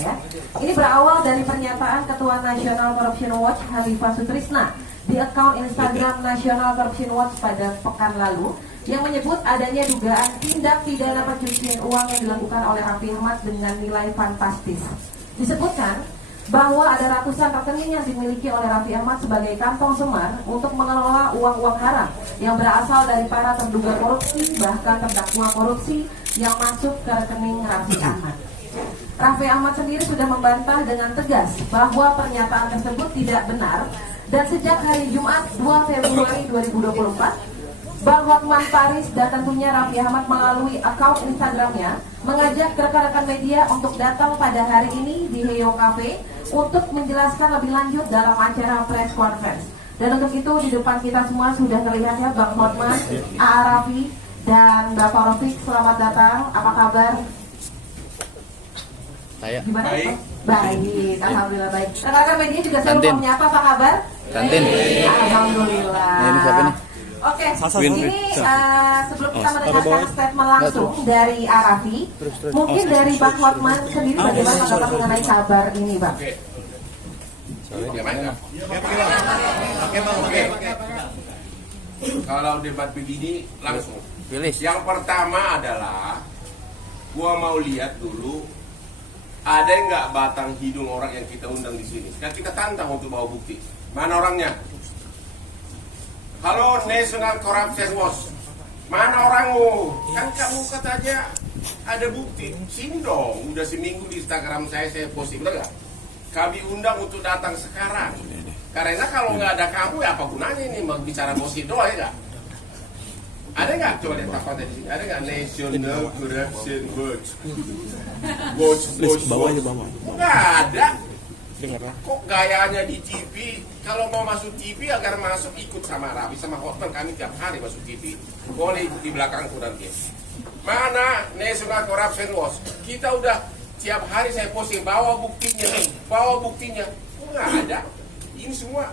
ya. Ini berawal dari pernyataan Ketua National Corruption Watch Hanifah Sutrisna di akun Instagram National Corruption Watch pada pekan lalu yang menyebut adanya dugaan tindak pidana pencucian uang yang dilakukan oleh Raffi Ahmad dengan nilai fantastis. Disebutkan bahwa ada ratusan rekening yang dimiliki oleh Raffi Ahmad sebagai kantong semar untuk mengelola uang-uang haram yang berasal dari para terduga korupsi bahkan terdakwa korupsi yang masuk ke rekening Raffi Ahmad. Raffi Ahmad sendiri sudah membantah dengan tegas bahwa pernyataan tersebut tidak benar dan sejak hari Jumat 2 Februari 2024 Bang Hotman Paris dan tentunya Raffi Ahmad melalui akun Instagramnya mengajak rekan-rekan media untuk datang pada hari ini di Heyo Cafe untuk menjelaskan lebih lanjut dalam acara press conference. Dan untuk itu di depan kita semua sudah terlihat ya Bang Hotman, A.A. Raffi dan Bapak Rofik, selamat datang. Apa kabar? Saya. Gimana? Baik, alhamdulillah baik. Rekan-rekan media juga saya lupa menyapa, apa kabar? Kantin. Alhamdulillah. Nah, ini siapa nih? Oke, ini sebelum kita mendengarkan statement langsung dari Arafi, mungkin dari Bang Hotman sendiri bagaimana tanggapan mengenai kabar ini, Bang? Kalau debat begini langsung. Pilih. Yang pertama adalah gua mau lihat dulu ada nggak batang hidung orang yang kita undang di sini. Sekarang kita tantang untuk bawa bukti. Mana orangnya? Halo National Corruption Watch, mana orangmu? Kan kamu katanya ada bukti. Sini dong, udah seminggu di Instagram saya posting, betul nggak? Kami undang untuk datang sekarang. Karena kalau nggak ada kamu, ya apa gunanya ini bicara gosip doang ya nggak? Ada nggak? Coba lihat apa di sini. Ada nggak National Corruption Watch? Watch. Nggak ada. Kok gayanya di TV? Kalau mau masuk TV agar masuk ikut sama Raffi sama Hotman, kami tiap hari masuk TV. Boleh ikut di belakangku nanti. Mana National Corruption Watch? Kita udah tiap hari saya posting, bawa buktinya nih, bawa buktinya. Kok nggak ada? Ini semua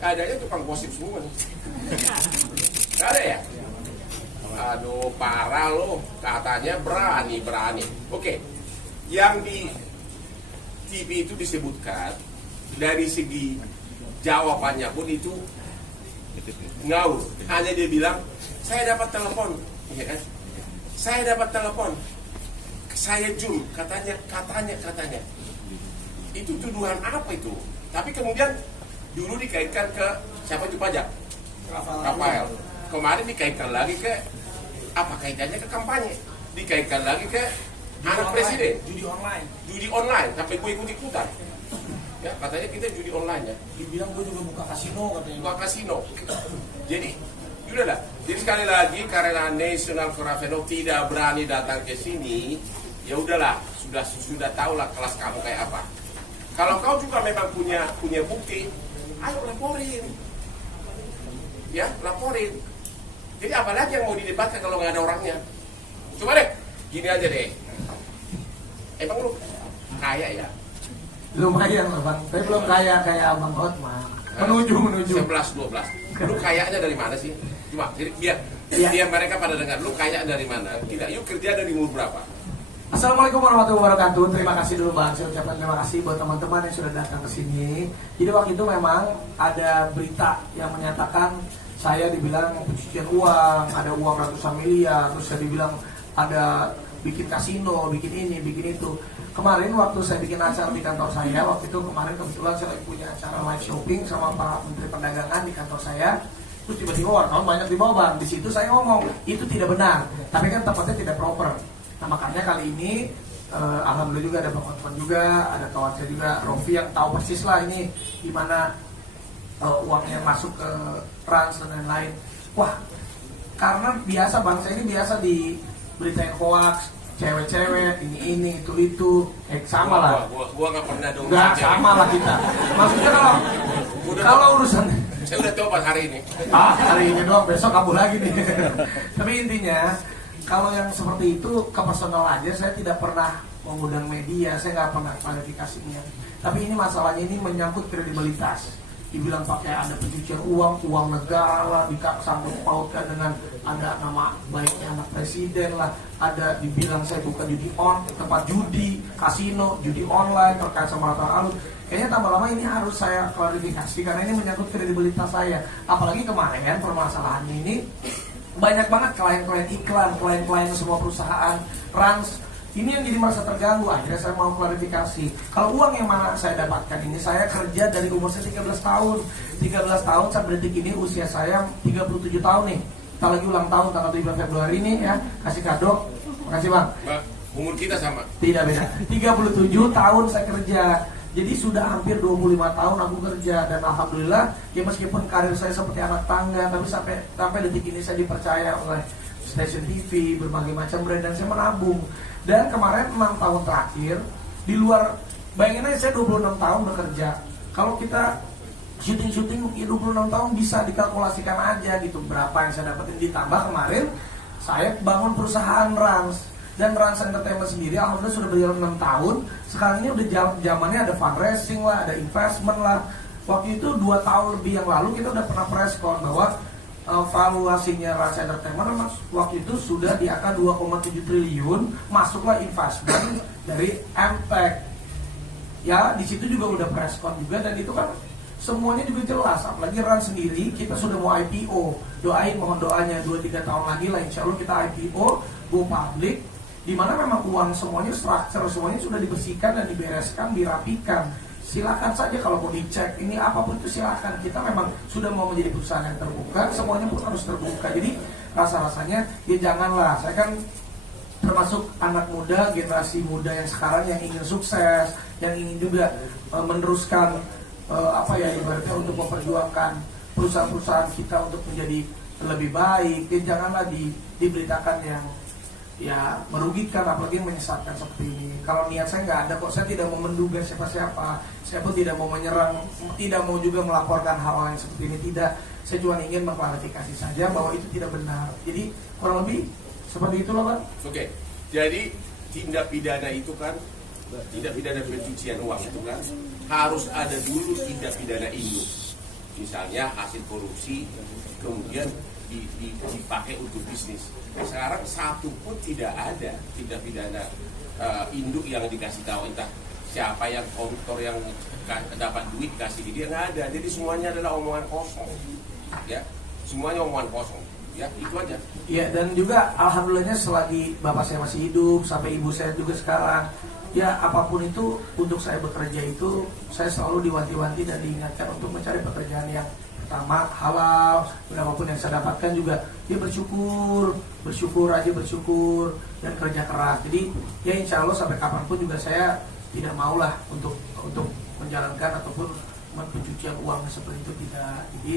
adanya tukang gosip semua nih. Nggak ada ya? Aduh parah loh, katanya berani. Oke, yang di TV itu disebutkan dari segi jawabannya pun itu ngawur. Hanya dia bilang, saya dapat telepon, ya kan? Saya dapat telepon, saya zoom, katanya. Itu tuduhan apa itu? Tapi kemudian dulu dikaitkan ke siapa itu pajak? Rafael. Kemarin dikaitkan lagi ke apa kaitannya ke kampanye? Dikaitkan lagi ke anak presiden, judi online sampai gue ikut-ikutan. Ya, katanya kita judi online ya. Dibilang gue juga buka kasino katanya. Buka kasino. Jadi, udahlah. Jadi sekali lagi karena National Corruption Watch tidak berani datang ke sini, ya udahlah, sudah tahulah kelas kamu kayak apa. Kalau kau juga memang punya bukti, ayo laporin. Ya, laporin. Jadi apalagi yang mau didebatkan kalau nggak ada orangnya? Coba deh, gini aja deh. Emang lu kaya ya? Lumayan loh Bang, tapi belum kaya kayak Bang Hotman. Menuju 11-12. Lu kayanya dari mana sih? Cuma biar mereka pada dengar, lu kaya dari mana? Tidak, yuk kerja dari umur berapa? Assalamualaikum warahmatullahi wabarakatuh. Terima kasih dulu Bang, saya ucapkan terima kasih buat teman-teman yang sudah datang ke sini. Jadi waktu itu memang ada berita yang menyatakan saya dibilang pencucian uang, ada uang ratusan miliar, terus saya dibilang ada bikin kasino, bikin ini, bikin itu. Kemarin waktu saya bikin acara di kantor saya, waktu itu kemarin kebetulan saya lagi punya acara live shopping sama Pak Menteri Perdagangan di kantor saya. Terus tiba-tiba wartawan banyak di bawah Bang. Di situ saya ngomong, itu tidak benar. Tapi kan tempatnya tidak proper. Nah makanya kali ini, alhamdulillah juga ada Bang Hotman juga, ada kawan saya juga, Rofi yang tahu persis lah ini gimana uangnya masuk ke trans dan lain-lain. Wah, karena biasa Bang, saya ini biasa di berita yang hoax, cewek-cewek, ini, itu, sama lah. Gua nggak pernah dong. Nggak sama lah kita. Maksudnya kalau urusan. Saya udah coba hari ini. Hari ini doang, besok kabur lagi nih. Tapi intinya, kalau yang seperti itu ke personal aja, saya tidak pernah mengundang media, saya nggak pernah klarifikasinya. Tapi ini masalahnya ini menyangkut kredibilitas. dibilang pakai ada pencucian uang, uang negara lah, disangkut pautkan dengan ada nama baiknya anak presiden lah, ada dibilang saya buka tempat judi, kasino, judi online terkait sama Ratna Alun. Kayaknya tambah lama ini harus saya klarifikasi karena ini menyangkut kredibilitas saya. Apalagi kemarin permasalahannya ini banyak banget klien-klien iklan, klien-klien semua perusahaan, Rans. Ini yang jadi merasa terganggu. Akhirnya saya mau klarifikasi. Kalau uang yang mana saya dapatkan ini, saya kerja dari umur saya 13 tahun. 13 tahun sampai detik ini usia saya 37 tahun nih. Kita lagi ulang tahun tanggal 7 Februari ini ya. Kasih kado. Makasih Bang. Mbak, umur kita sama. Tidak beda. 37 tahun saya kerja. Jadi sudah hampir 25 tahun aku kerja. Dan alhamdulillah ya meskipun karir saya seperti anak tangga, tapi sampai detik ini saya dipercaya oleh stasiun TV, berbagai macam brand, dan saya menabung. Dan kemarin 6 tahun terakhir di luar, bayangin aja saya 26 tahun bekerja. Kalau kita syuting ya 26 tahun bisa dikalkulasikan aja gitu berapa yang saya dapetin. Ditambah kemarin saya bangun perusahaan Rans, dan Rans Entertainment sendiri alhamdulillah sudah berjalan 6 tahun. Sekarang ini udah zamannya ada fundraising lah, ada investment lah. Waktu itu 2 tahun lebih yang lalu kita udah pernah press con bahwa valuasinya Rans Entertainment waktu itu sudah di angka 2,7 triliun, masuklah investment dari Impact. Ya, di situ juga udah press con juga, dan itu kan semuanya juga jelas. Apalagi Rans sendiri kita sudah mau IPO. Doain, mohon doanya 2-3 tahun lagi lah insya Allah kita IPO, go public, di mana memang uang semuanya, structure semuanya sudah dibersihkan dan dibereskan, dirapikan. Silakan saja kalau mau dicek ini apapun itu silakan. Kita memang sudah mau menjadi perusahaan yang terbuka, semuanya pun harus terbuka. Jadi rasa-rasanya ya janganlah. Saya kan termasuk anak muda, generasi muda yang sekarang yang ingin sukses, yang ingin juga meneruskan ibaratnya untuk memperjuangkan perusahaan-perusahaan kita untuk menjadi lebih baik. Ya janganlah diberitakan yang ya merugikan, apalagi menyesatkan seperti ini. Kalau niat saya nggak ada kok, saya tidak mau menduga siapa-siapa, saya pun tidak mau menyerang, tidak mau juga melaporkan hal yang seperti ini, tidak. Saya cuma ingin mengklarifikasi saja bahwa itu tidak benar. Jadi kurang lebih seperti itulah Pak. Oke, jadi tindak pidana itu kan, tindak pidana pencucian uang itu kan harus ada dulu tindak pidana induk. Misalnya hasil korupsi, kemudian dipakai untuk bisnis. Sekarang satu pun tidak ada tindak pidana induk yang dikasih tahu, entah siapa yang koruptor yang dapat duit kasih dia, nggak ada. Jadi semuanya adalah omongan kosong, ya, semuanya omongan kosong, ya, itu aja. Ya, dan juga alhamdulillahnya selagi bapak saya masih hidup sampai ibu saya juga sekarang, ya apapun itu untuk saya bekerja itu saya selalu diwanti-wanti dan diingatkan untuk mencari pekerjaan yang pertama halal, berapapun yang saya dapatkan juga dia bersyukur dan kerja keras. Jadi ya insya Allah sampai kapanpun juga saya tidak maulah untuk menjalankan ataupun pencucian uang seperti itu, tidak. Jadi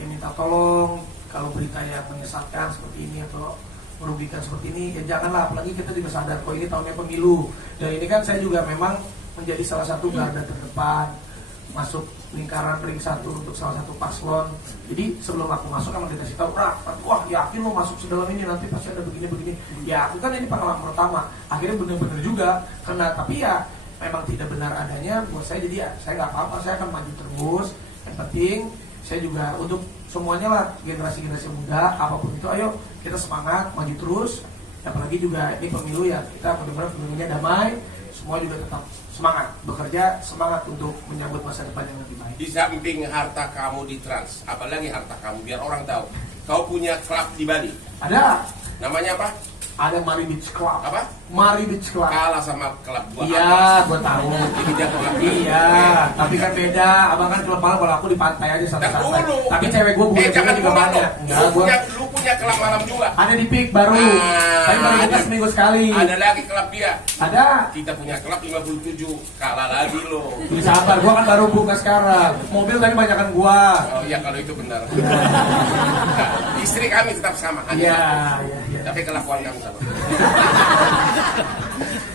ya minta tolong kalau berita yang menyesatkan seperti ini atau merugikan seperti ini ya janganlah. Apalagi kita juga sadar kok ini tahunnya pemilu, dan ini kan saya juga memang menjadi salah satu garda terdepan masuk lingkaran ring 1 untuk salah satu paslon. Jadi sebelum aku masuk kan dikasih tahu, wah yakin lo masuk sedalam ini nanti pasti ada begini. Ya aku kan ini pengalaman pertama, akhirnya benar-benar juga kena, tapi ya memang tidak benar adanya buat saya. Jadi ya saya nggak apa-apa, saya akan maju terus. Yang penting saya juga untuk semuanya lah, generasi muda apapun itu, ayo kita semangat maju terus. Apalagi juga ini pemilu ya, kita benar-benar pemilunya damai, semua juga tetap semangat bekerja, semangat untuk menyambut masa depan yang lebih baik. Di samping harta kamu di Trans, apalagi harta kamu biar orang tahu, kau punya klub di Bali. Ada. Namanya apa? Ada Mari Beach Club. Apa? Mari Beach Club. Kalah sama klub gua. Iya, gua tahu. Jadi dia klub. Iya, tapi kan beda. Abang kan klub malam, kalau aku di pantai aja santai-santai. Dulu. Tapi cewek gua bukan jangan juga dulu. banyak. Enggak, gua Lu punya klub malam juga. ada di Peak baru. Tapi baru buka seminggu sekali. Ada lagi klub dia. Ada. Kita punya klub 57. Kalah lagi lo. Bisa sabar, gua kan baru buka sekarang. Mobil tadi banyakan gua. Oh iya kalau itu benar. Nah, istri kami tetap sama. Iya. Tapi kelakuan kamu sama.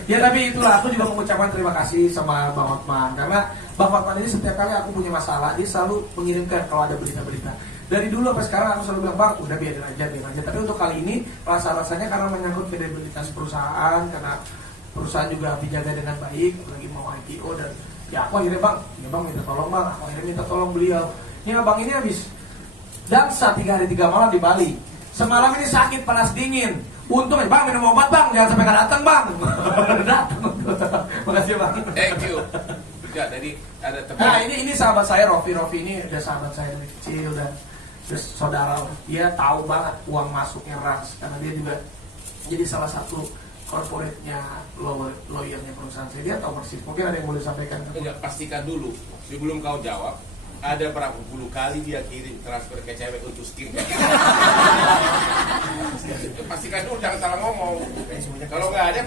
Ya tapi itulah, aku juga mengucapkan terima kasih sama Bang Hotman, karena Bang Hotman ini setiap kali aku punya masalah dia selalu mengirimkan kalau ada berita-berita. Dari dulu sampai sekarang aku selalu bilang, Bang udah biarin aja. Tapi untuk kali ini rasa-rasanya karena menyangkut kredibilitas perusahaan, karena perusahaan juga dijaga dengan baik, lagi mau IPO dan Ya aku akhirnya bang minta tolong bang, aku akhirnya minta tolong beliau. Ya bang ini habis dansa 3 hari 3 malam di Bali. Semalam ini sakit panas dingin. Untung ya bang minum obat bang, jangan sampai nggak datang bang. Datang. Makasih bang. Thank you. Ya, jadi ada teman. Nah ini sahabat saya Rofi ini udah sahabat saya dari kecil udah terus saudara. Dia tahu banget uang masuknya Rans karena dia juga jadi salah satu corporate-nya lawyernya perusahaan saya. Dia tahu persis. Mungkin ada yang boleh sampaikan. Enggak, pastikan dulu sebelum kau jawab. Ada berapa puluh kali dia kirim transfer ke cewek untuk skin. Pastikan dulu, jangan salah ngomong. Kalau nggak ada,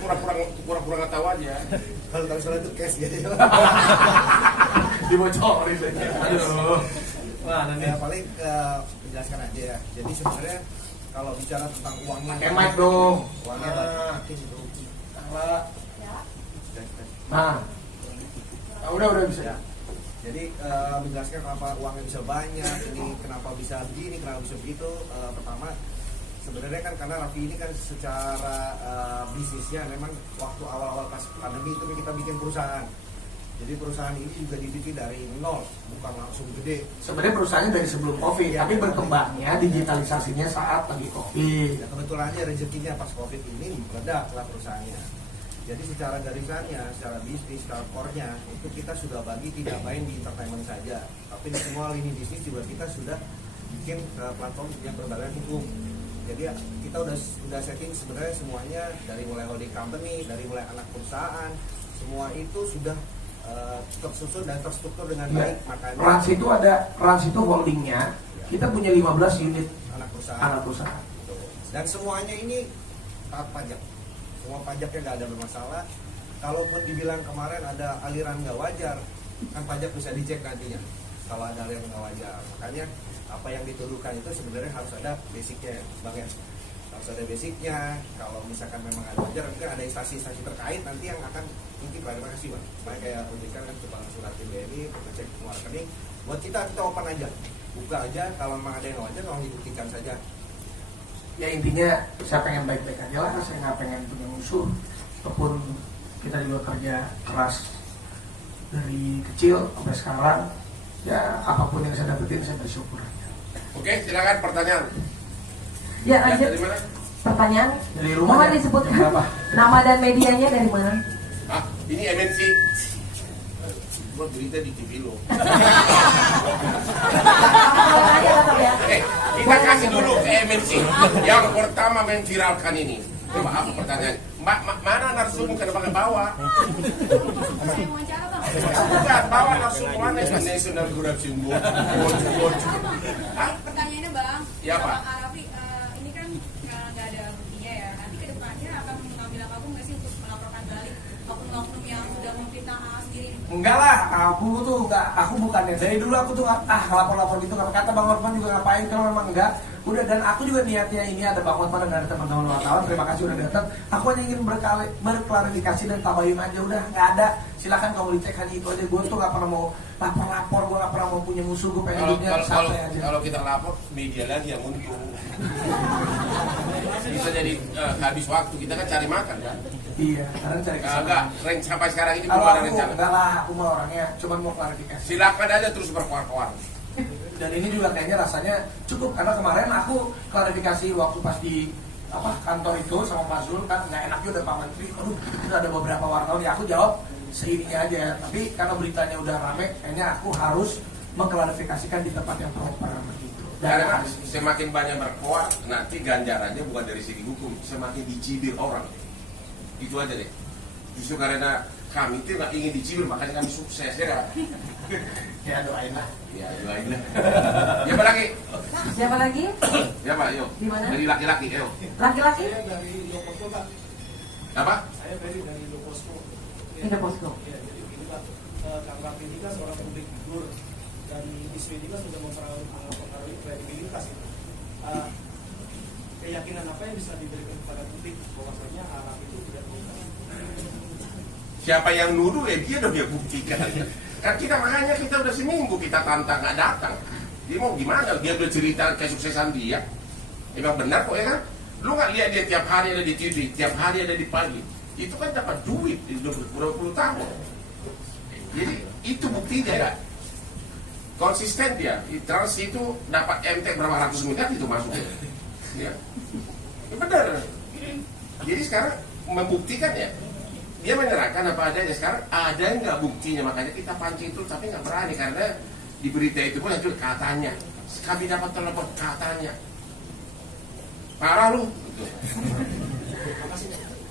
pura-pura nggak tahu aja. Kalau tahu salah itu cash gitu. Dibocorin saja. Aduh. Wah, nanti Ya paling menjelaskan aja ya. Jadi sebenarnya kalau bicara tentang uangnya, pakai mic dong. uangnya makin itu. Nah, udah bisa. Ya. Jadi menjelaskan kenapa uangnya bisa banyak, ini kenapa bisa begini, kenapa bisa begitu. Pertama, sebenarnya kan karena Raffi ini kan secara bisnisnya memang waktu awal-awal pas pandemi itu kita bikin perusahaan. Jadi perusahaan ini juga dibikin dari nol, bukan langsung gede. Sebenarnya perusahaannya dari sebelum COVID, Ya, tapi berkembangnya digitalisasinya saat lagi COVID. Ya, kebetulan aja rezekinya pas COVID ini meledaklah perusahaannya. Jadi secara garisannya, secara bisnis, secara core-nya itu kita sudah bagi tidak main di entertainment saja, tapi di semua lini bisnis juga kita sudah bikin platform yang berbadan hukum. Jadi kita udah setting sebenarnya semuanya dari mulai holding company, dari mulai anak perusahaan, semua itu sudah tersusun dan terstruktur dengan baik. Makanya Rans itu holdingnya. Kita punya 15 unit anak anak perusahaan. perusahaan. Dan semuanya ini taat pajak. Semua pajaknya nggak ada bermasalah. Kalaupun dibilang kemarin ada aliran nggak wajar, kan pajak bisa dicek nantinya. Kalau ada aliran nggak wajar, makanya apa yang dituduhkan itu sebenarnya harus ada basicnya, bang ya. Harus ada basicnya. Kalau misalkan memang ada wajar, mungkin ada instansi-instansi terkait nanti yang akan mungkin klarifikasi bang. Makanya kayak OJK kan coba surat BNI, cek semua rekening. Buat kita open aja, buka aja. Kalau memang ada yang nggak wajar, tolong dibuktikan saja. Ya intinya saya pengen baik-baik aja lah, saya nggak pengen punya musuh. Walaupun kita juga kerja keras dari kecil sampai sekarang, ya apapun yang saya dapetin saya bersyukur aja. Oke, silakan pertanyaan. Ya lanjut. Dari mana? Pertanyaan. Dari rumah Mohon ya? disebutkan Jam berapa? nama dan medianya dari mana? Ah, ini MNC. Buat berita di TV lo. Boleh aja tetap ya. Kita kasih dulu ke MNC. Yang pertama memviralkan ini. Coba apa pertanyaan? Mana narsum kenapa ke bawah? Saya wawancara bang. Bukan, bawa narsum mana? National Corruption Board. Hah? Pertanyaannya bang. Ya, Pak. Bang Arafi, ini kan nggak ada buktinya ya. Nanti ke depannya akan mengambil langkah hukum nggak sih untuk melaporkan balik oknum-oknum yang sudah memfitnah sendiri? Enggak lah, aku bukannya dari dulu aku tuh lapor-lapor gitu. Kata Bang Hotman juga ngapain kalau memang enggak. Udah, dan aku juga niatnya ini ada Bang Hotman dan ada teman-teman wartawan. Terima kasih udah datang. Aku hanya ingin berklarifikasi dan tabayun aja. Udah nggak ada. Silakan kamu dicek hanya itu aja. Gue tuh nggak pernah mau lapor, gue nggak pernah mau punya musuh. Gue pengen hidupnya santai aja. Kalau kita lapor, media lagi yang untung. Bisa jadi habis waktu, kita kan cari makan kan. Iya, karena cari Enggak, sampai sekarang ini belum Kalau ada aku rencana. enggak lah, aku mah orangnya cuma mau klarifikasi. Silakan aja terus berkuar-kuar. Dan ini juga kayaknya rasanya cukup karena kemarin aku klarifikasi waktu pas di kantor itu sama Pak Zul kan nggak enak juga Pak Menteri. Aduh, udah ada beberapa wartawan ya aku jawab seininya aja. Tapi karena beritanya udah rame, kayaknya aku harus mengklarifikasikan di tempat yang proper begitu. Karena semakin banyak berkuar, nanti ganjarannya bukan dari segi hukum, semakin dicibir orang. Itu aja deh. Justru karena kami itu nggak ingin dicibir, makanya kami sukses ya kan. Ya doain lah. Ya doain lah. Siapa lagi? Siapa lagi? Siapa? Yuk. Di mana? Dari laki-laki, ayo. Laki-laki? Saya dari Loposko Pak. Apa? Saya dari Loposko. Tidak posko. Ya, jadi begini Pak, Kang Rafi ini kan seorang publik figur dan isu ini kan sudah mempengaruhi kredibilitas itu. Keyakinan apa yang bisa diberikan kepada publik bahwasanya Arab itu tidak bukan? Siapa yang nuduh ya dia dong dia buktikan. Kan kita makanya kita udah seminggu kita tantang nggak datang. Dia mau gimana? Dia udah cerita kesuksesan dia. Emang benar kok ya kan? Lu nggak lihat dia tiap hari ada di TV, tiap hari ada di pagi. Itu kan dapat duit di 20 tahun. Jadi itu buktinya ya. Konsisten dia. Trans itu dapat MT berapa ratus miliar itu masuk. Ya. Ya benar. Jadi sekarang membuktikan ya. Dia menyerahkan apa adanya. Sekarang ada nggak buktinya, makanya kita pancing terus tapi nggak berani karena di berita itu pun itu katanya. Kami dapat telepon katanya. Parah lu. Gitu.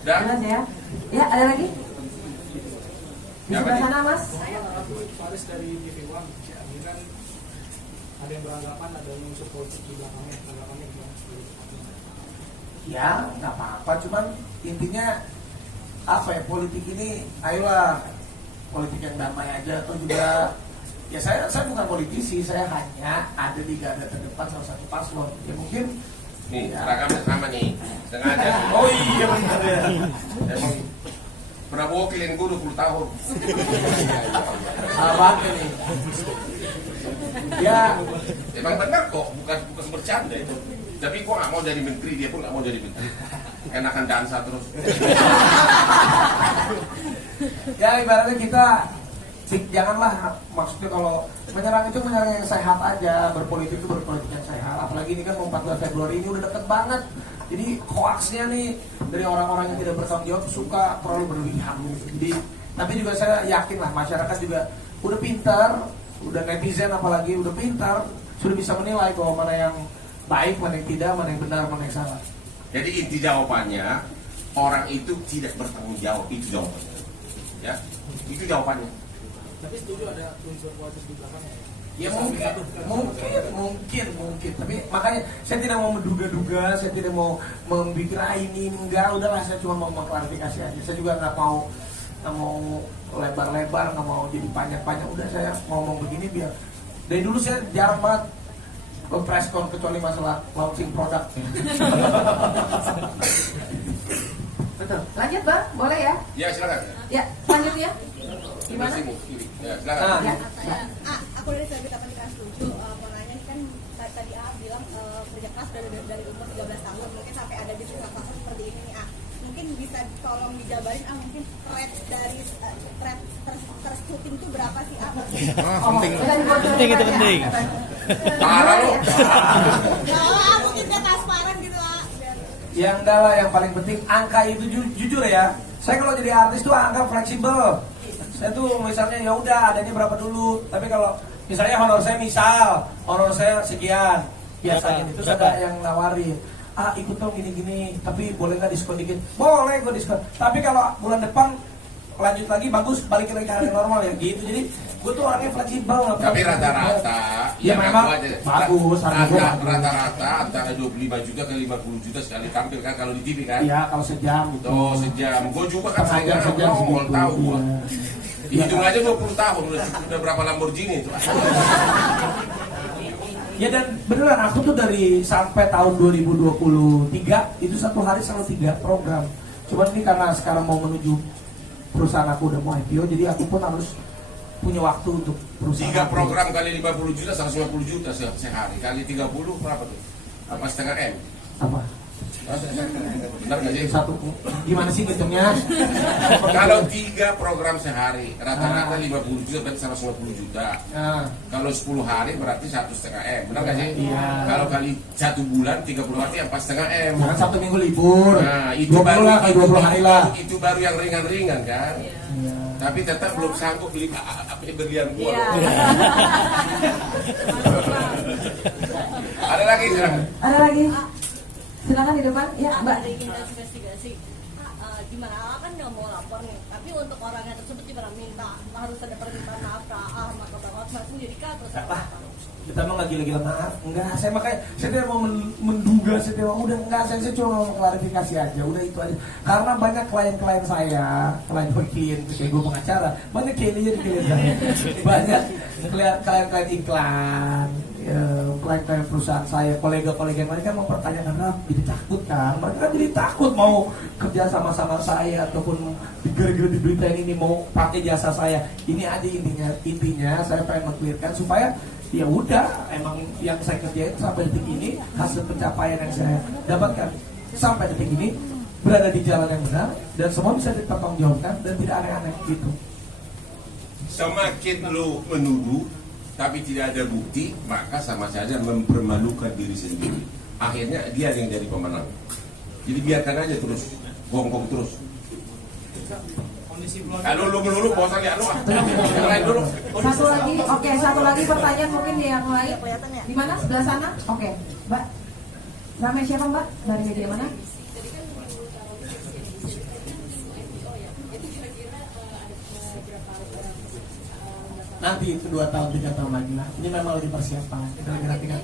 Dan Jelas ya. Ya, ada lagi? Di Ya, sebelah Pak. sana, Mas. Faris dari TV One, ini kan ada yang beranggapan ada unsur politik di belakangnya, tanggapannya gimana? Ya nggak apa-apa, cuman intinya apa ya, politik ini ayolah politik yang damai aja. Atau juga ya saya bukan politisi, saya hanya ada di garda terdepan salah satu paslon. Ya mungkin nih, ya. seragamnya sama nih. Sengaja. Oh iya benar ya. Emang Prabowo kalian gue 20 tahun. Abang ini. Ya, Emang benar kok, bukan bercanda itu. Tapi gue nggak mau jadi menteri, dia pun nggak mau jadi menteri. Enakan dansa terus. ya ibaratnya kita janganlah, maksudnya kalau menyerang itu menyerang yang sehat aja, berpolitik itu berpolitik yang sehat. Apalagi ini kan mau 14 Februari ini udah deket banget. Jadi hoaxnya nih dari orang-orang yang tidak bertanggung jawab suka terlalu berlebihan. Jadi tapi juga saya yakin lah masyarakat juga udah pintar, udah netizen apalagi udah pintar, sudah bisa menilai bahwa mana yang baik, mana yang tidak, mana yang benar, mana yang salah. Jadi inti jawabannya, orang itu tidak bertanggung jawab, itu jawabannya. Ya, itu jawabannya. Tapi setuju ada unsur politik di belakangnya ya? Ya mungkin, tapi makanya saya tidak mau menduga-duga, saya tidak mau membuat ini enggak, udahlah saya cuma mau mengklarifikasi aja. Saya juga nggak mau lebar-lebar, nggak mau jadi panjang-panjang. Udah saya ngomong begini biar dari dulu saya jarang banget ke press con kecuali masalah launching produk. Betul. Lanjut, Bang. Boleh ya? Ya silakan. Ya, selanjutnya. Sebelah Gimana? sini, kiri. Ya silakan. Ya. Aku dari Sabit apa nikah setuju. Mau nanya kan tadi bilang kerja keras dari umur 13 tahun mungkin sampai ada di fase seperti ini nih. Mungkin bisa tolong dijabarin mungkin rate dari rate tersyuting itu berapa sih? Penting itu penting. Parah lu. Mungkin dia transparan gitu lah. Yang enggak lah, yang paling penting angka itu jujur ya. Saya kalau jadi artis tuh angka fleksibel. Saya tuh misalnya ya udah adanya berapa dulu. Tapi kalau misalnya honor saya sekian, biasanya itu ada yang nawarin. Ikut dong gini-gini, tapi boleh nggak diskon dikit? Boleh gue diskon. Tapi kalau bulan depan lanjut lagi bagus, balikin lagi ke harga normal ya gitu. Jadi gue tuh orangnya fleksibel. Tapi rata-rata ya memang bagus, rata-rata antara 25 juta ke 50 juta sekali tampil kan kalau di TV kan. Iya, kalau sejam gitu. Oh sejam, gue juga kan Sejam mau segitu, tahu gua. iya. Hitung aja 20 tahun udah berapa Lamborghini itu. Ya dan beneran aku tuh dari sampai tahun 2023 itu satu hari selalu 3 program. Cuman ini karena sekarang mau menuju perusahaan aku udah mau IPO, jadi aku pun harus punya waktu untuk perusahaan. 3 program kali 50 juta 150 juta sehari kali 30 berapa tuh? Apa setengah M? Apa? Benar nggak sih? Satu gimana sih hitungnya? Kalau 3 program sehari rata-rata 50 juta berarti 150 juta. Nah, Kalau 10 hari berarti 1,5 M, benar nggak sih? Iya. Kalau kali 1 bulan 30 hari 4,5 M. jangan Sabtu Minggu libur. Nah, itu 20 baru lah, kayak 20 hari lah. Itu baru yang ringan-ringan kan. Iya. Tapi tetap belum sanggup beli berlian gua. Iya. Ada lagi silakan. Ada lagi? Silakan di depan. Ya, Mbak. Ada investigasi. Gimana kan nggak mau lapor nih, tapi untuk orangnya tersebut juga minta harus ada permintaan maaf ke sama ke Bang Osman sendiri kah terus apa? Kita mah nggak gila-gila maaf, enggak. Saya makanya saya tidak mau menduga, saya tidak mau, udah enggak. Saya cuma mau klarifikasi aja, udah itu aja. Karena banyak klien-klien saya, klien kayak gue pengacara, banyak klien saya, banyak klien-klien iklan, klien-klien perusahaan saya, kolega-kolega yang lain kan mempertanyakan, jadi takut kan? Mereka kan jadi takut mau kerja sama-sama saya ataupun gara-gara diberitain ini mau pakai jasa saya. Ini ada intinya saya pengen mengklirkan supaya ya udah, emang yang saya kerjain sampai detik ini, hasil pencapaian yang saya dapatkan sampai detik ini berada di jalan yang benar dan semua bisa dipertanggungjawabkan dan tidak aneh-aneh gitu. Semakin lu menuduh tapi tidak ada bukti, maka sama saja mempermalukan diri sendiri. Akhirnya dia yang jadi pemenang. Jadi biarkan aja terus, gonggong terus. Kondisi keluarga. Kalau lu melulu bosan ya lu, yang lain dulu. Satu lagi, oke, satu lagi pertanyaan mungkin yang lain. Kelihatan ya? Di mana? Sebelah sana? Oke, Mbak. Namanya siapa Mbak? Dari media mana? Tadi kan beberapa IPO ya, itu kira-kira ada berapa orang Nanti itu 2 tahun 3 tahun lagi lah. Ini memang lagi persiapan. Kita lagi rapikan.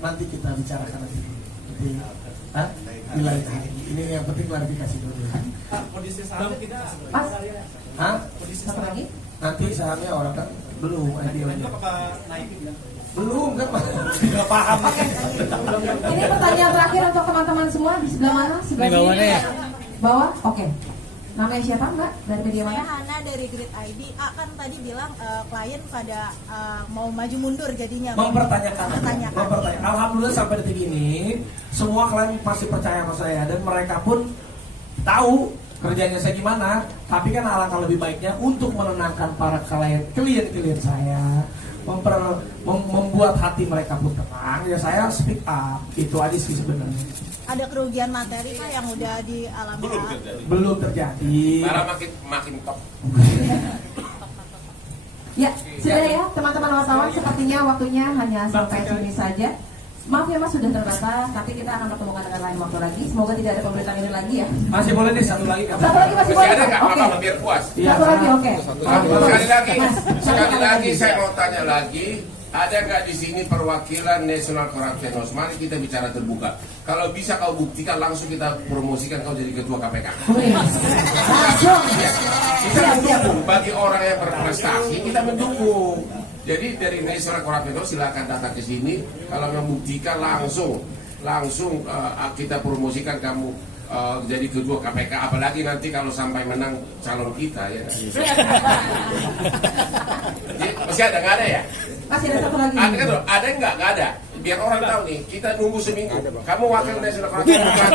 Nanti kita bicarakan nanti. Di lain hari. Ini yang penting klarifikasi dulu. Kondisi saham kita Mas? kondisi Satu saham lagi? Nanti sahamnya orang kan belum IPO-nya. apakah naik? Belum kan nggak paham. Ini pertanyaan terakhir untuk teman-teman semua di sebelah mana? Sebelah sini? Bawah? Oke. Namanya siapa Mbak? Dari media Saya mana? Hana dari Grid ID. Kan tadi bilang klien pada mau maju mundur jadinya. Mempertanyakan. Mempertanyakan. Alhamdulillah sampai detik ini semua klien masih percaya sama saya dan mereka pun tahu kerjanya saya gimana. Tapi kan alangkah lebih baiknya untuk menenangkan para klien saya, membuat hati mereka pun tenang. Ya saya speak up. Itu aja sih sebenarnya. Ada kerugian materi Pak yang udah dialami Belum Pak? terjadi. Belum terjadi. Malah makin top. Ya, sudah ya teman-teman wartawan, sepertinya waktunya hanya sampai sini saja. Maaf ya Mas sudah terbatas, tapi kita akan pertemukan dengan lain waktu lagi. Semoga tidak ada pemberitaan ini lagi ya. Masih boleh nih satu lagi. Satu lagi masih Masih boleh. ada nggak Oke. apa-apa biar puas? Satu lagi oke. Sekali lagi saya mau tanya lagi, ada nggak di sini perwakilan National Corruption Watch? Mari kita bicara terbuka. Kalau bisa kau buktikan, langsung kita promosikan kau jadi ketua KPK. Langsung. Kita mendukung bagi orang yang berprestasi, kita mendukung. Jadi dari National Corruption Watch silakan datang ke sini. Kalau membuktikan langsung kita promosikan kamu jadi ketua KPK. Apalagi nanti kalau sampai menang calon kita ya. Masih ada nggak ada ya? Masih ada satu lagi. Ada kan? Ada nggak? Nggak ada. Biar orang tahu nih, kita nunggu seminggu. Kamu wakil National Corruption Watch.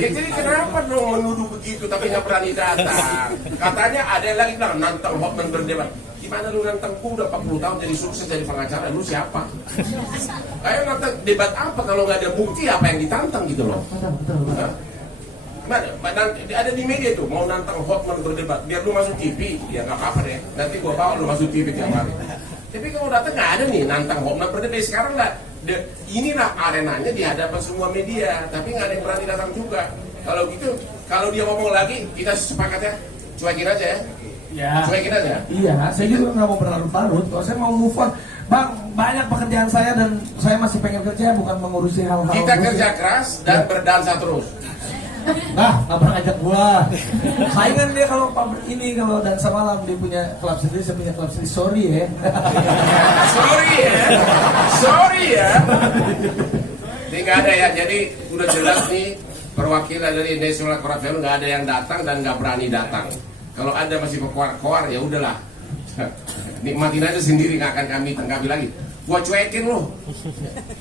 Jadi kenapa dong menuduh begitu tapi nggak berani datang? Katanya ada yang lagi bilang nantang Hotman berdebat. Gimana lu nantang? Udah 40 tahun jadi sukses jadi pengacara, lu siapa? Ayo nantang debat apa kalau nggak ada bukti apa yang ditantang gitu loh? Hah? Ada di media tuh mau nantang Hotman berdebat biar lu masuk TV, ya nggak apa-apa deh. Nanti gua bawa lu masuk TV tiap hari. Tapi kalau datang nggak ada nih nantang Hotman berdebat sekarang nggak. Inilah arenanya di hadapan semua media, tapi nggak ada yang berani datang juga. Kalau gitu, kalau dia ngomong lagi, kita sepakat ya, cuekin aja ya. Ya. Cuekin aja. Iya, saya juga nggak mau berlarut-larut. Kalau saya mau move on, Bang, banyak pekerjaan saya dan saya masih pengen kerja, bukan mengurusi hal-hal. Kita busuk. kerja keras dan berdansa terus. Nah, nggak pernah ajak gua. Saingan dia kalau kalau dansa malam dia punya klub sendiri, saya punya klub sendiri. Sorry ya. Sorry ya. Ini nggak ada ya. Jadi udah jelas nih perwakilan dari National Corruption nggak ada yang datang dan nggak berani datang. Kalau Anda masih berkoar-koar ya udahlah. Nikmatin aja sendiri, nggak akan kami tanggapi lagi. Gua cuekin lu.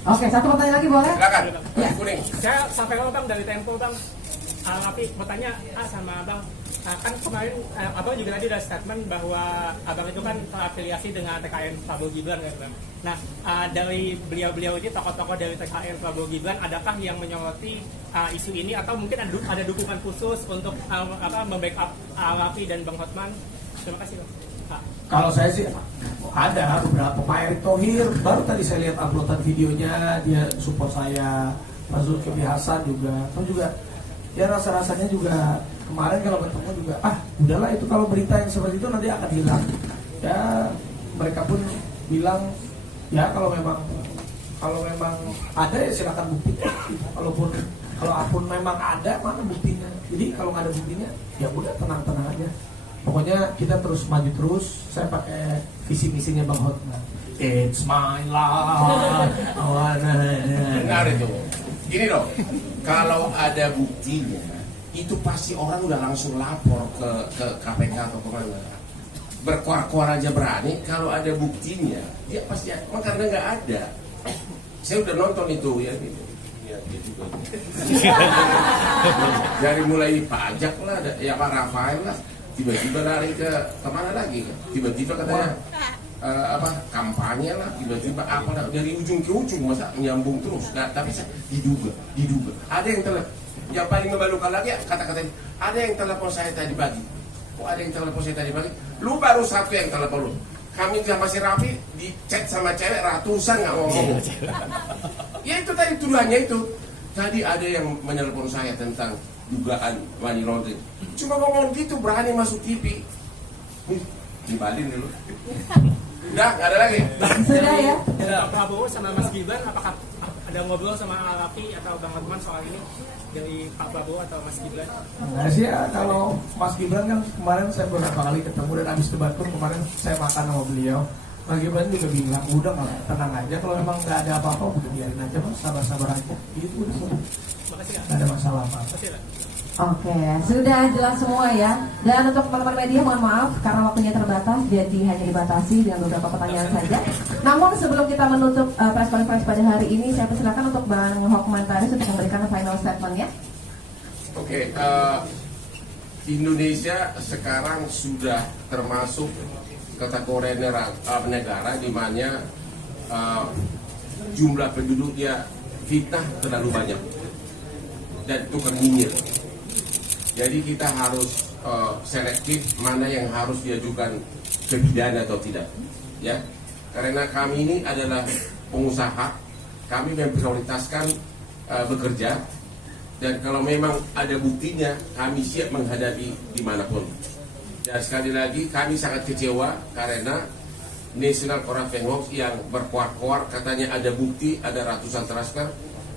Oke, satu pertanyaan lagi boleh? Silakan. Ya. Kuning. Saya sampai Bang dari Tempo Bang. Tapi bertanya sama Abang, kan kemarin Abang juga tadi ada statement bahwa Abang itu kan terafiliasi dengan TKN Prabowo Gibran kan Bang. Nah dari beliau-beliau ini tokoh-tokoh dari TKN Prabowo Gibran, adakah yang menyoroti isu ini atau mungkin ada dukungan khusus untuk membackup Raffi dan Bang Hotman? Terima kasih Bang. Kalau saya sih ada beberapa. Pak Erick Thohir baru tadi saya lihat uploadan videonya, dia support saya. Pak Zulkifli Hasan juga, atau juga ya rasa-rasanya juga kemarin kalau ketemu juga udahlah itu kalau berita yang seperti itu nanti akan hilang. Ya mereka pun bilang ya kalau memang ada ya silakan buktikan. Kalau apun memang ada, mana buktinya? Jadi kalau nggak ada buktinya ya udah tenang-tenang aja. Pokoknya kita terus maju terus. Saya pakai visi misinya Bang Hotman. It's my life. Benar itu. Gini dong, kalau ada buktinya, itu pasti orang udah langsung lapor ke KPK atau kemana. Berkoar-koar aja berani, kalau ada buktinya, dia pasti, karena nggak ada. Saya udah nonton itu ya gitu. Ya, gitu. Dari mulai pajak lah, ya Pak Rafael lah, tiba-tiba lari ke kemana lagi? Tiba-tiba katanya kampanye lah, tiba-tiba apa lah, dari ujung ke ujung, masa nyambung terus. Nah, tapi diduga. Ada yang yang paling memalukan lagi kata-katanya, ada yang telepon saya tadi pagi. Oh, ada yang telepon saya tadi pagi. Lu baru satu yang telepon lu. Kami sama si Raffi di chat sama cewek ratusan nggak ngomong. Ya itu tadi tuduhannya itu. Tadi ada yang menelpon saya tentang dugaan money laundering. Cuma ngomong gitu berani masuk TV. Dibalin dulu. Udah nggak ada lagi. Sudah ya. Pak Prabowo sama Mas Gibran, apakah ada ngobrol sama Raffi atau Bang Hotman soal ini dari Pak Prabowo atau Mas Gibran? Nah sih ya, kalau Mas Gibran kan kemarin saya beberapa kali ketemu dan habis debat pun kemarin saya makan sama beliau. Mas Gibran juga bilang, udah malah tenang aja, kalau memang nggak ada apa-apa udah biarin aja Mas, sabar-sabar aja. Gitu udah semua. Nggak ada masalah Pak. Oke, sudah jelas semua ya. Dan untuk teman-teman media mohon maaf karena waktunya terbatas, jadi hanya dibatasi dengan beberapa pertanyaan saja. Namun sebelum kita menutup press conference pada hari ini, saya persilakan untuk Bang Hotman Paris untuk memberikan final statement-nya. Oke, Indonesia sekarang sudah termasuk kategori negara di mana jumlah penduduknya fitnah terlalu banyak dan tukar nyinyir. Jadi kita harus selektif mana yang harus diajukan ke pidana atau tidak, ya. Karena kami ini adalah pengusaha, kami memprioritaskan bekerja, dan kalau memang ada buktinya, kami siap menghadapi dimanapun. Dan sekali lagi kami sangat kecewa karena National Corruption Watch yang berkuar-kuar katanya ada bukti, ada ratusan transfer.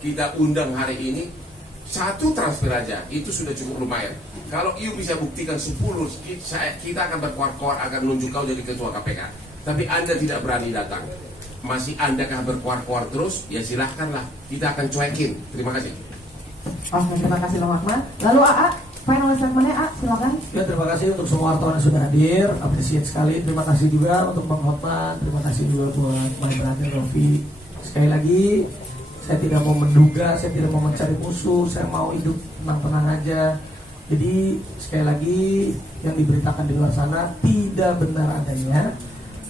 Kita undang hari ini, satu transfer aja itu sudah cukup lumayan. Kalau you bisa buktikan 10, kita akan berkuar-kuar akan menunjuk kau jadi ketua KPK. Tapi Anda tidak berani datang. Masih Anda kah berkuar-kuar terus? Ya silahkanlah, kita akan cuekin. Terima kasih. Oke, terima kasih Bang Hotman. Lalu AA, final statement-nya A, silakan. Ya, terima kasih untuk semua wartawan yang sudah hadir, apresiasi sekali. Terima kasih juga untuk Bang Hotman, terima kasih juga buat my brother Raffi. Sekali lagi, saya tidak mau menduga, saya tidak mau mencari musuh, saya mau hidup tenang-tenang aja. Jadi sekali lagi yang diberitakan di luar sana tidak benar adanya.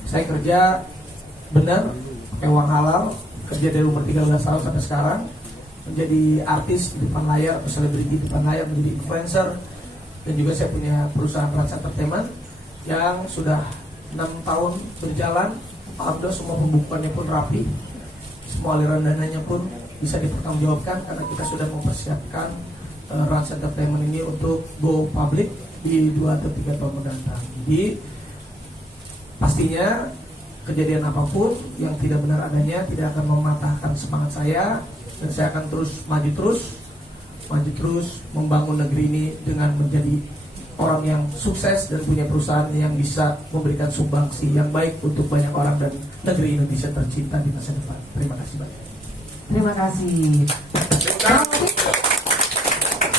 Saya kerja benar, pakai uang halal, kerja dari umur 13 tahun sampai sekarang, menjadi artis di depan layar atau selebriti di depan layar, menjadi influencer, dan juga saya punya perusahaan Rans Entertainment yang sudah 6 tahun berjalan. Alhamdulillah semua pembukuannya pun rapi, semua aliran dananya pun bisa dipertanggungjawabkan karena kita sudah mempersiapkan Rans Entertainment ini untuk go public di 2 atau 3 tahun mendatang. Jadi pastinya kejadian apapun yang tidak benar adanya tidak akan mematahkan semangat saya, dan saya akan terus maju terus membangun negeri ini dengan menjadi orang yang sukses dan punya perusahaan yang bisa memberikan sumbangsi yang baik untuk banyak orang dan negeri Indonesia tercinta di masa depan. Terima kasih banyak. Terima kasih.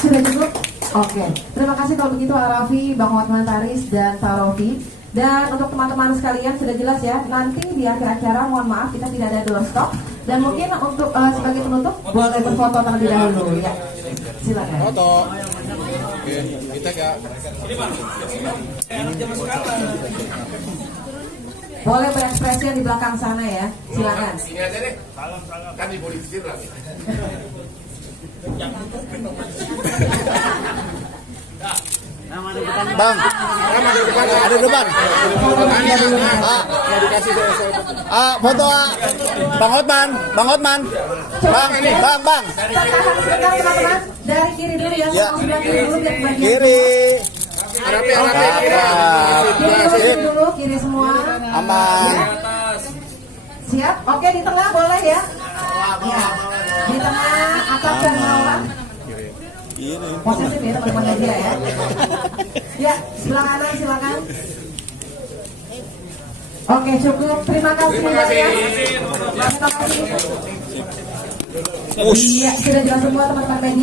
Sudah cukup? Oke. Terima kasih kalau begitu Raffi, Bang Hotman Paris, dan Pak Rofi. Dan untuk teman-teman sekalian sudah jelas ya, nanti di akhir acara mohon maaf kita tidak ada doorstop. Dan mungkin untuk sebagai penutup boleh berfoto terlebih dahulu ya. Silakan. Foto. Oke, kita Kak. Boleh berekspresi yang di belakang sana ya. Silakan. Sini aja deh. Kan dipolitisir lagi. Bang, ada depan. Foto Bang Hotman. Bang. Sebentar teman-teman. Dari kiri dulu ya. Sebelah kiri dulu biar bagian. Kiri. Kiri dulu, kiri semua. Aman. Siap? Oke, di tengah boleh ya. Ya. Di tengah, atas dan bawah. Posisi ya teman-teman media ya. Ya, sebelah kanan silakan. Oke, cukup. Terima kasih banyak. Terima kasih. Iya, sudah jelas semua teman-teman media.